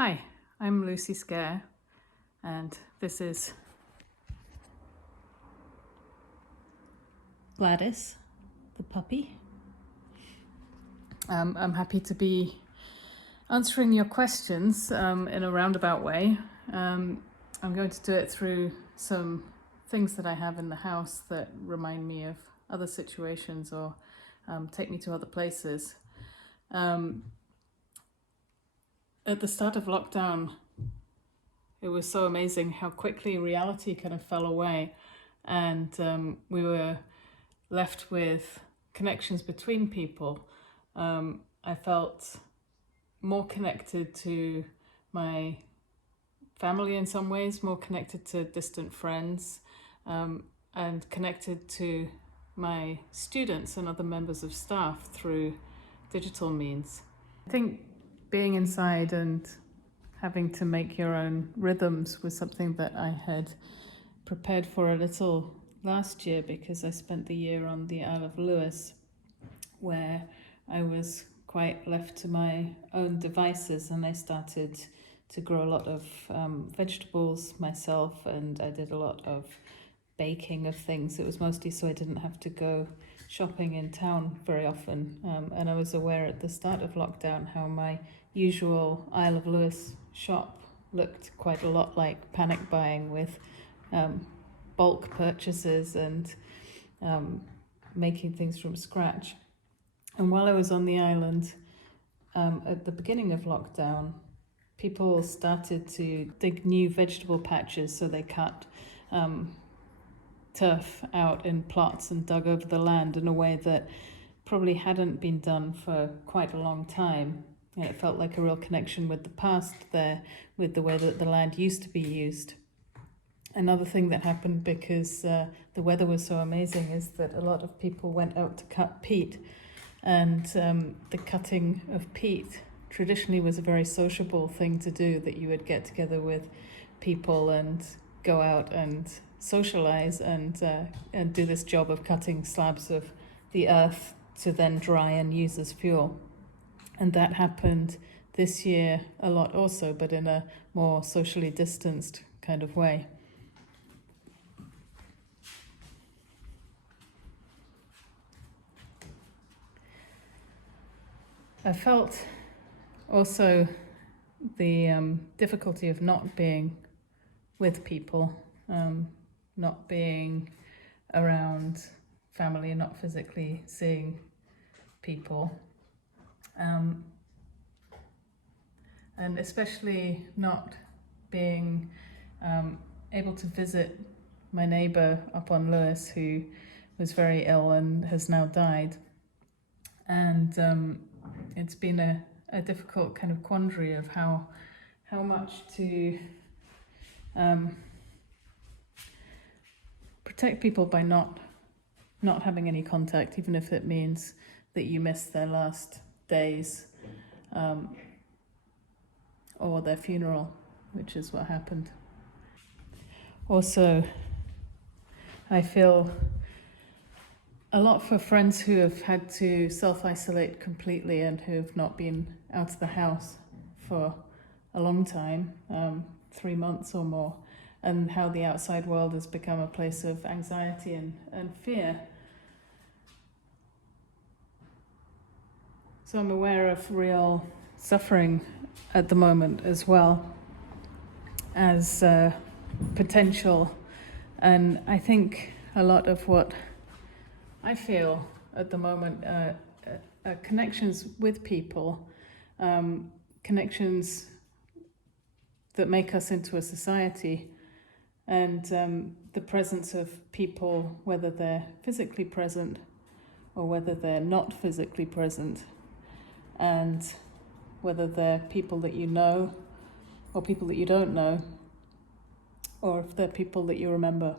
Hi, I'm Lucy Skaer, and this is Gladys, the puppy. I'm happy to be answering your questions in a roundabout way. I'm going to do it through some things that I have in the house that remind me of other situations or take me to other places. At the start of lockdown, it was so amazing how quickly reality kind of fell away, and we were left with connections between people. I felt more connected to my family in some ways, more connected to distant friends, and connected to my students and other members of staff through digital means. I think being inside and having to make your own rhythms was something that I had prepared for a little last year, because I spent the year on the Isle of Lewis, where I was quite left to my own devices, and I started to grow a lot of vegetables myself, and I did a lot of baking of things. It was mostly so I didn't have to go shopping in town very often, and I was aware at the start of lockdown how my usual Isle of Lewis shop looked quite a lot like panic buying, with bulk purchases and making things from scratch. And while I was on the island, at the beginning of lockdown, people started to dig new vegetable patches, so they cut turf out in plots and dug over the land in a way that probably hadn't been done for quite a long time. And it felt like a real connection with the past there, with the way that the land used to be used. Another thing that happened, because the weather was so amazing, is that a lot of people went out to cut peat, and the cutting of peat traditionally was a very sociable thing to do, that you would get together with people and go out and socialize and do this job of cutting slabs of the earth to then dry and use as fuel. And that happened this year a lot also, but in a more socially distanced kind of way. I felt also the difficulty of not being with people, not being around family, not physically seeing people, and especially not being able to visit my neighbour up on Lewis, who was very ill and has now died. And it's been a difficult kind of quandary of how much to protect people by not having any contact, even if it means that you miss their last days, or their funeral, which is what happened. Also, I feel a lot for friends who have had to self-isolate completely and who have not been out of the house for a long time, 3 months or more, and how the outside world has become a place of anxiety and fear. So I'm aware of real suffering at the moment, as well as potential. And I think a lot of what I feel at the moment are connections with people, connections that make us into a society, and the presence of people, whether they're physically present or whether they're not physically present, and whether they're people that you know or people that you don't know, or if they're people that you remember.